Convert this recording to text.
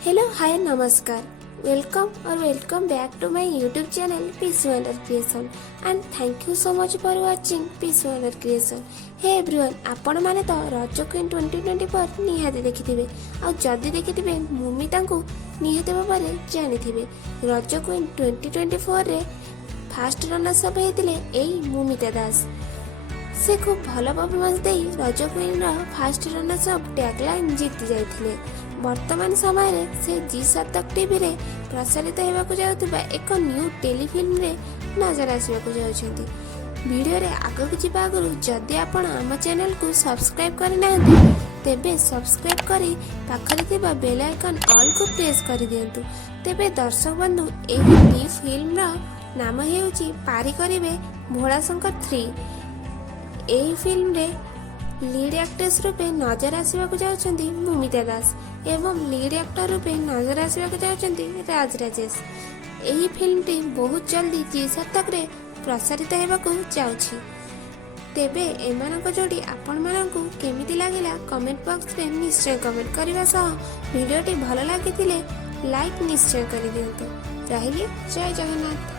Hello hi नमस्कार welcome back to my YouTube channel Peace Wonder Creation and thank you so much for watching Peace Wonder Creation. Hey everyone आपण माने तो रज queen 2024 निहाती देखिथिबे आ जदी देखिथिबे मुमिता को निहाती भाबरे जानिथिबे। रज क्वीन 2024 रे फास्ट रनर्स अप हेतिले एई मुमिता दास। से खूब भल परफॉर्मेंस दे रज queen fast runners up tagline जीति जाइथिले। वर्तमान समय रे से जी sarthak टीवी रे प्रसारित होबाकू जाउतबा एक न्यू टेलीफिल्म रे नजर आसबाकू जाउछन्ती। वीडियो रे आगकू जिबा आगरु जदि आपण आम चैनल को सब्सक्राइब करना तेबे सब्सक्राइब करी पाखरे थिबा बेल आइकन ऑल को प्रेस कर दियंतु। तेबे दर्शक बंधु एही न्यू फिल्म रा नाम हेउची पारी करिवे भोला शंकर 3। एही फिल्म रे लीड एक्ट्रेस रूपे नजर आसबाकू जाउछन्ती मुमिता दास एवं लीड एक्टर रूपे नजर आसबाकू जाउछन्ती राज राजेश। एही फिल्म टी बहुत जल्दी जी sarthak रे प्रसारित हेबाकू जाउछि। तेबे एमानक जोड़ी आपण मानकू केमिति लागिला कमेंट बॉक्स रे निश्चय कमेंट करबा सह वीडियो टी भलो लागिथिले लाइक निश्चय करि दियंतु। रहिली जय जगन्नाथ।